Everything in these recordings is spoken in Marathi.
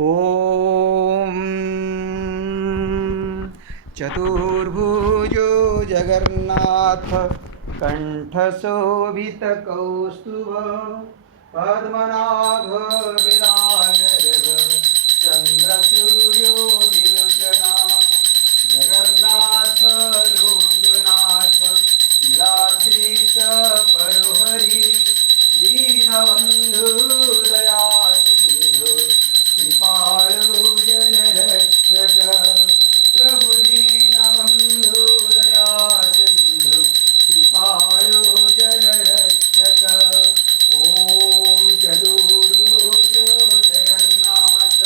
ॐ चतुर्भुजो जगन्नाथ कण्ठशोभितकौस्तुभ पद्मनाभ विराजरव चन्द्रसूर्यो विलोचना जगन्नाथ लोकनाथ लीलाद्रीश परोहरि दीनबन्धु दयासिन्धु कृपाळु जनरक्षक प्रभु दीनबन्धु दयासिन्धु कृपाळु जनरक्षक ॐ चतुर्भुजो जगन्नाथ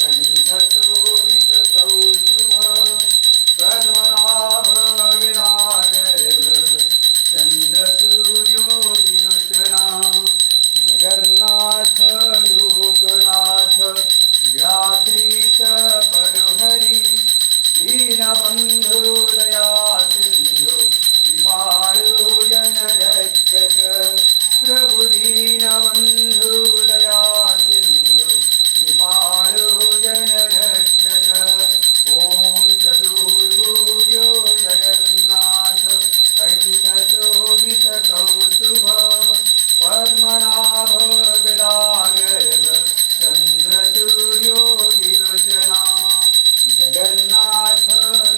कण्ठशोभितकौस्तुभ पद्मनाभ विराजरव चन्द्रसूर्यो विलोचना जगन्नाथ लोकनाथ व्यात्रीश परोहरि दीनबन्धु दयासिन्धु कृपाळु जनरक्षक प्रभु दीनबन्धु दयासिन्धु कृपाळु जनरक्षक ॐ चतुर्भुजो जगन्नाथ कण्ठशोभितकौस्तुभ पद्मनाभ विराजरव चन्द्रसूर्यो विलोचना जगन्नाथ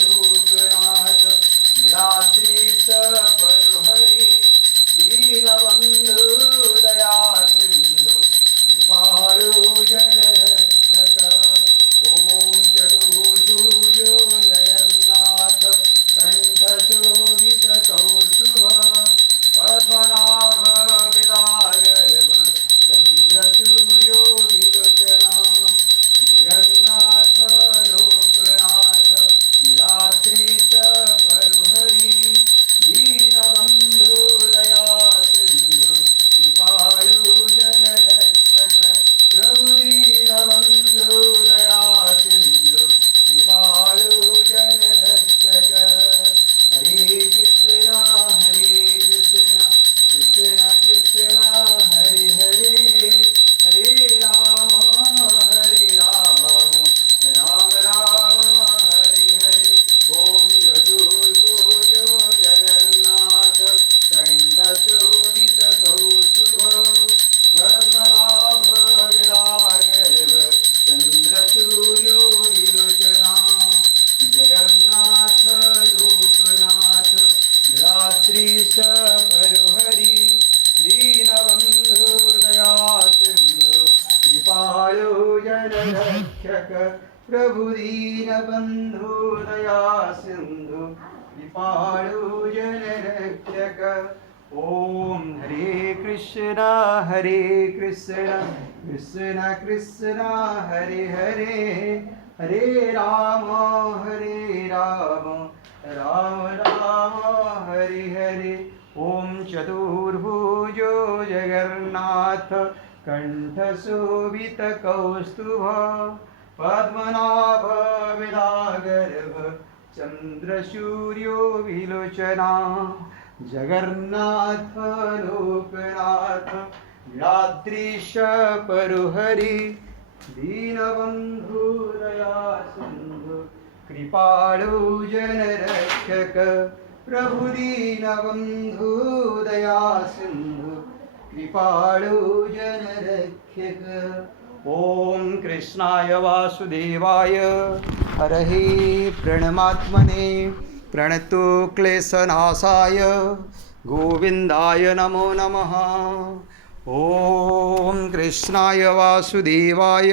लोकनाथ लीलाद्रीश परोहरि दीनबन्धु दयासिन्धु कृपाळु जनरक्षक ॐ चतुर्भुजो जगन्नाथ कण्ठशोभितकौस्तुभ पद्मनाभ विराजरव चन्द्रसूर्यो विलोचना जगन्नाथ लोकनाथ लीलाद्रीश परोहरि दीनबन्धु दयासिन्धु कृपाळु जनरक्षक प्रभु दीनबन्धु दयासिन्धु कृपाळु जनरक्षक हरे कृष्ण कृष्ण कृष्ण हरे हरे हरे राम राम राम हरे हरे ॐ चतुर्भुजो जगन्नाथ कण्ठशोभितकौस्तुभ पद्मनाभ विराजरव चन्द्रसूर्यो विलोचना जगन्नाथ लोकनाथ लीलाद्रीश परोहरि दीनबन्धु दयासिन्धु कृपाळु जनरक्षक प्रभु दीनबन्धु दयासिन्धु कृपाळु जनरक्षक ॐ हरे कृष्ण कृष्ण कृष्ण हरे हरे हरे राम राम राम हरे हरे ॐ चतुर्भुजो जगन्नाथ कण्ठशोभितकौस्तुभ पद्मनाभ विराजरव चन्द्रसूर्यो विलोचना जगन्नाथ लोकनाथ लीलाद्रीश परोहरि दीनबन्धु दयासिन्धु कृपाळु जनरक्षक प्रभु दीनबन्धु दयासिन्धु कृपाळु जनरक्षक ॐ कृष्णाय वासुदेवाय हरये प्रणमात्मने प्रणतो क्लेशनाशाय गोविन्दाय नमो नमः ॐ कृष्णाय वासुदेवाय